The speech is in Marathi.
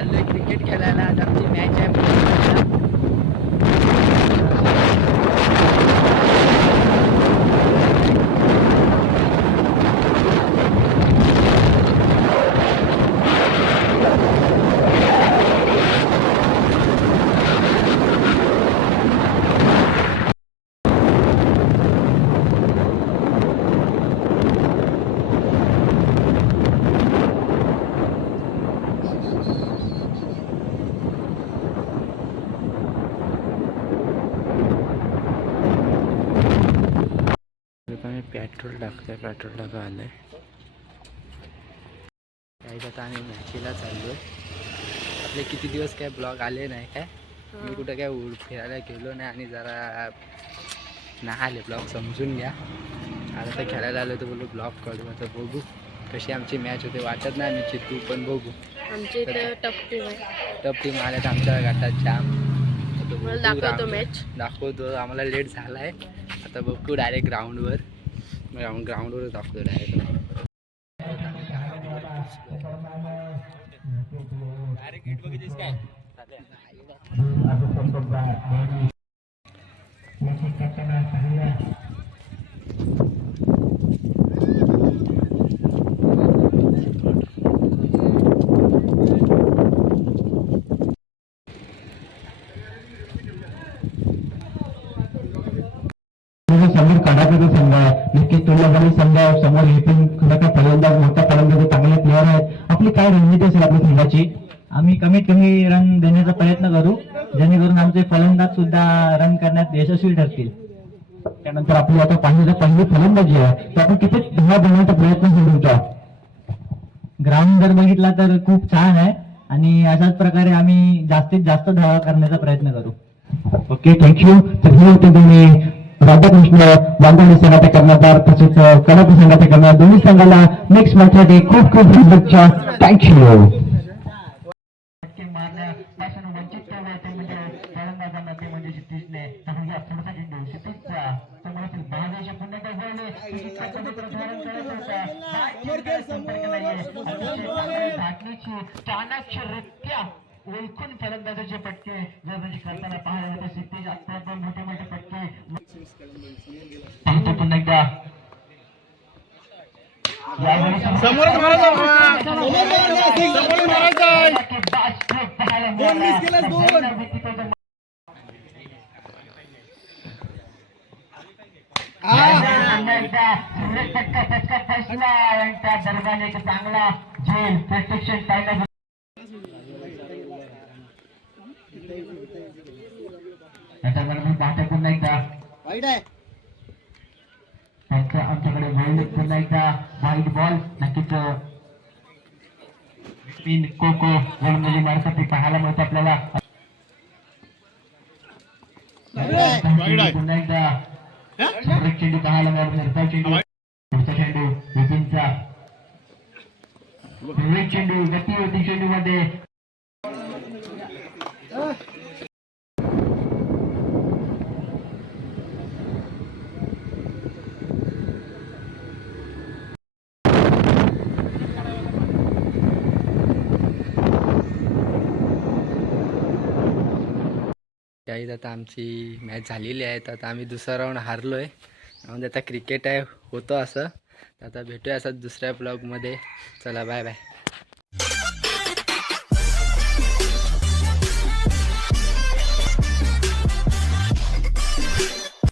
चाललोय क्रिकेट खेळायला. आज आमची मॅच आहे. पेट्रोल टाका आलंय. आता आम्ही मॅचीला चाललोय. आपले किती दिवस काय ब्लॉग आले नाही काय. मी कुठं काय फिरायला गेलो नाही आणि जरा नाही आले ब्लॉग, समजून घ्या. आता तर खेळायला आलो तर बोलू ब्लॉग काढू. आता बघू कशी आमची मॅच होते. वाटत नाही आम्ही चित्तू, पण बघू. आमची इथे टफ टीम आल्यात आमच्या गटात जाम. दाखवतो मॅच, दाखवतो. आम्हाला लेट झालाय. आता बघू डायरेक्ट ग्राउंडवर दाखवतो डायरेक्ट. समोर कडाक्याचा संघ आहे. नक्कीच तुल्यबळी संघ समोर येथून खरं फलंदाज, मोठा फलंदाज, चांगले प्लेअर आहेत. आपली काय रणनीती असेल आपल्या संघाची? आम्ही कमीत कमी रन देण्याचा प्रयत्न करू, जेणेकरून आमचे फलंदाज सुद्धा रन करण्यात यशस्वी ठरतील. त्यानंतर आपली आता पहिली फलंदाजी आहे, तर आपण किती धावा बनवण्याचा प्रयत्न करू तुमचा? ग्राउंड जर बघितला तर खूप छान आहे आणि अशाच प्रकारे आम्ही जास्तीत जास्त धावा करण्याचा प्रयत्न करू. Okay, thank you. तर हे होते तुम्ही राधाकृष्ण बांधवणी संघाचे कर्णधार तसेच कडापी संघाचे कर्णधार. दोन्ही संघाला नेक्स्ट मॅचसाठी खूप खूप शुभेच्छा. थँक्यू. चाणक्यरित्या ओळखून फलंदाजाचे पटके जर म्हणजे करताना पाहायला होते. सिद्धेश अत्यंत मोठे मोठे पटके पाहतो पुन्हा एकदा. त्या दरम्यान एक चांगला झेल प्रत्यक्ष पाहिला. पाहतो पुन्हा एकदा आमच्याकडे बॉल पुन्हा एकदा वाईट बॉल. नक्कीच स्पिन कोको गोलंदाजी मारतात ते पाहायला मिळतं आपल्याला. पुन्हा एकदा चेंडू पाहायला मिळतो. चेंडू पुढचा चेंडू विपिनचा. चेंडू गती होती चेंडू मध्ये. काही आता आमची मॅच झालेली आहे. आता आम्ही दुसरा राऊंड हारलोय. म्हणजे आता क्रिकेट आहे होतं असं. आता भेटूया असं दुसऱ्या ब्लॉगमध्ये. चला बाय बाय.